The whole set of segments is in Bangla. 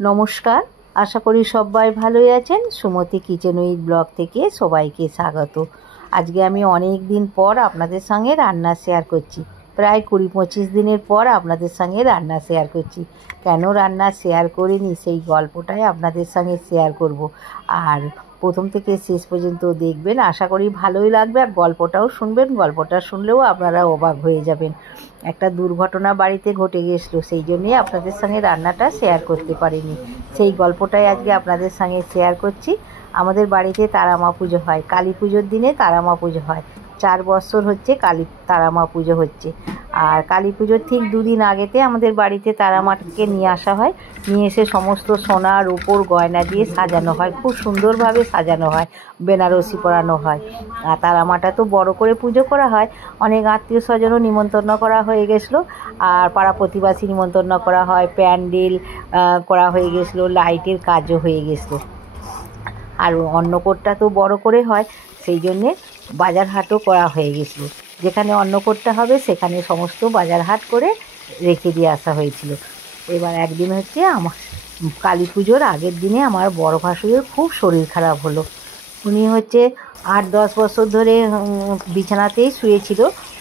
নমস্কার, আশা করি সবাই ভালোই আছেন। সুমতি কিচেন উইথ ব্লগ থেকে সবাইকে স্বাগত। আজকে আমি অনেক দিন পর আপনাদের সঙ্গে রান্না শেয়ার করছি। প্রায় 20-25 দিনের পর আপনাদের সঙ্গে রান্না শেয়ার করছি। কেন রান্না শেয়ার করিনি সেই গল্পটাই আপনাদের সঙ্গে শেয়ার করব। আর প্রথম থেকে শেষ পর্যন্ত দেখবেন, আশা করি ভালোই লাগবে। আর গল্পটাও শুনবেন, গল্পটা শুনলেও আপনারা অবাক হয়ে যাবেন। একটা দুর্ঘটনা বাড়িতে ঘটে গেছিলো, সেই জন্যই আপনাদের সঙ্গে রান্নাটা শেয়ার করতে পারিনি। সেই গল্পটাই আজকে আপনাদের সঙ্গে শেয়ার করছি। আমাদের বাড়িতে তারামা পুজো হয়, কালী পুজোর দিনে তারামা পুজো হয়। 4 বছর হচ্ছে তারামা পুজো হচ্ছে। আর কালী পুজোর ঠিক 2 দিন আগেতে আমাদের বাড়িতে তারামাকে নিয়ে আসা হয়। নিয়ে এসে সমস্ত সোনা রূপোর গয়না দিয়ে সাজানো হয়, খুব সুন্দরভাবে সাজানো হয়, বেনারসি পরানো হয়। আর তারামাটা তো বড় করে পুজো করা হয়। অনেক আত্মীয় স্বজনও নিমন্ত্রণ করা হয়ে গেছিলো, আর পাড়া প্রতিবেশী নিমন্ত্রণ করা হয়, প্যান্ডেল করা হয়ে গেছিলো, লাইটের কাজও হয়ে গেছিলো। আর অন্নকূটটা তো বড় করে হয়, সেই জন্যে বাজার হাটও করা হয়ে গেছিলো। যেখানে অন্নকূটটা হবে সেখানে সমস্ত বাজার হাট করে রেখে দিয়ে আসা হয়েছিল। এবার একদিন হচ্ছে আমার কালী পুজোর আগের দিনে আমার বড় ভাসুরের খুব শরীর খারাপ হলো। উনি হচ্ছে 8-10 বছর ধরে বিছানাতেই শুয়েছিল।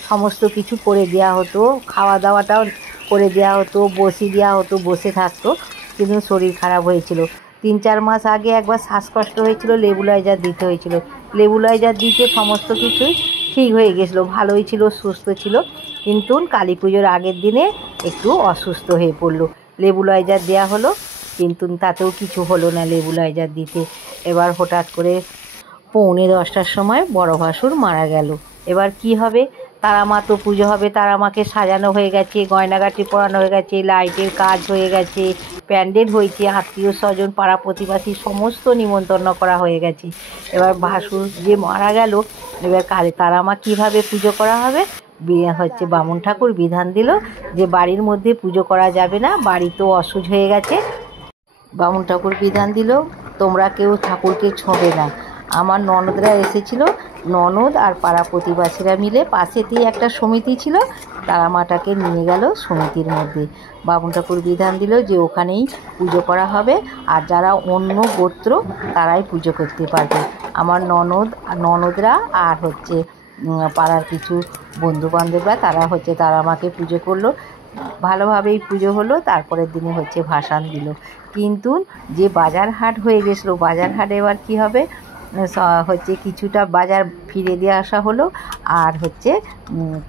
সমস্ত কিছু করে দেওয়া হতো, খাওয়া দাওয়াটাও করে দেওয়া হতো, বসিয়ে দেওয়া হতো, বসে থাকতো, কিন্তু শরীর খারাপ হয়েছিল। 3-4 মাস আগে একবার শ্বাসকষ্ট হয়েছিল, লেবুলাইজার দিতে হয়েছিল। লেবুলাইজার দিতে সমস্ত কিছুই ঠিক হয়ে গেছিলো, ভালোই ছিল, সুস্থ ছিল। কিন্তু কালী পুজোর আগের দিনে একটু অসুস্থ হয়ে পড়লো। লেবুলাইজার দেওয়া হলো, কিন্তু তাতেও কিছু হলো না লেবুলাইজার দিতে। এবার হঠাৎ করে 9:45টার সময় বড় ভাসুর মারা গেল। এবার কি হবে? তারামা তো পুজো হবে, তারামাকে সাজানো হয়ে গেছে, গয়নাগাটি পরানো হয়ে গেছে, লাইটের কাজ হয়ে গেছে, প্যান্ডেল হয়েছে, আত্মীয় স্বজন পাড়া প্রতিবেশী সমস্ত নিমন্ত্রণ করা হয়ে গেছে। এবার ভাসুর যে মারা গেল, এবার তারামা কীভাবে পুজো করা হবে? হচ্ছে বামুন ঠাকুর বিধান দিল যে বাড়ির মধ্যে পুজো করা যাবে না, বাড়ি তো অসুজ হয়ে গেছে। বামুন ঠাকুর বিধান দিল তোমরা কেউ ঠাকুরকে ছোঁবে না। আমার ননদরা এসেছিল, ননদ আর পাড়া প্রতিবেশীরা মিলে পাশেতেই একটা সমিতি ছিল, তারামাটাকে নিয়ে গেল সমিতির মধ্যে। বামুন ঠাকুর বিধান দিল যে ওখানেই পুজো করা হবে, আর যারা অন্য গোত্র তারাই পুজো করতে পারবে। আমার ননদরা আর হচ্ছে পাড়ার কিছু বন্ধুবান্ধবরা তারা হচ্ছে তারামাকে পুজো করলো। ভালোভাবেই পুজো হলো। তারপরের দিনে হচ্ছে ভাসান দিল। কিন্তু যে বাজার হাট হয়ে গেছিলো, বাজার হাট এবার কী হবে? হচ্ছে কিছুটা বাজার ফিরে দিয়ে আসা হলো, আর হচ্ছে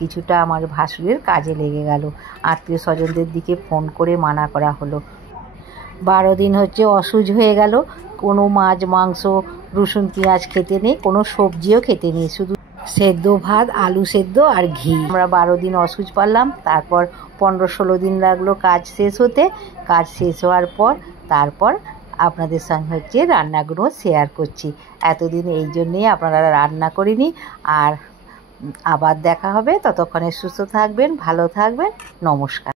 কিছুটা আমার ভাসুরের কাজে লেগে গেল। আত্মীয় স্বজনদের দিকে ফোন করে মানা করা হলো। 12 দিন হচ্ছে অসুজ হয়ে গেল। কোনো মাছ মাংস রসুন পেঁয়াজ খেতে নেই, কোনো সবজিও খেতে নেই, শুধু সেদ্ধ ভাত, আলু সেদ্ধ আর ঘি। আমরা 12 দিন অসুজ পারলাম। তারপর 15-16 দিন লাগলো কাজ শেষ হতে। কাজ শেষ হওয়ার পর তারপর আপনাদের সঙ্গে হচ্ছে রান্নাগুলো শেয়ার করছি। এতদিন এই জন্যেই আপনারা রান্না করিনি। আর আবার দেখা হবে, ততক্ষণে সুস্থ থাকবেন, ভালো থাকবেন। নমস্কার।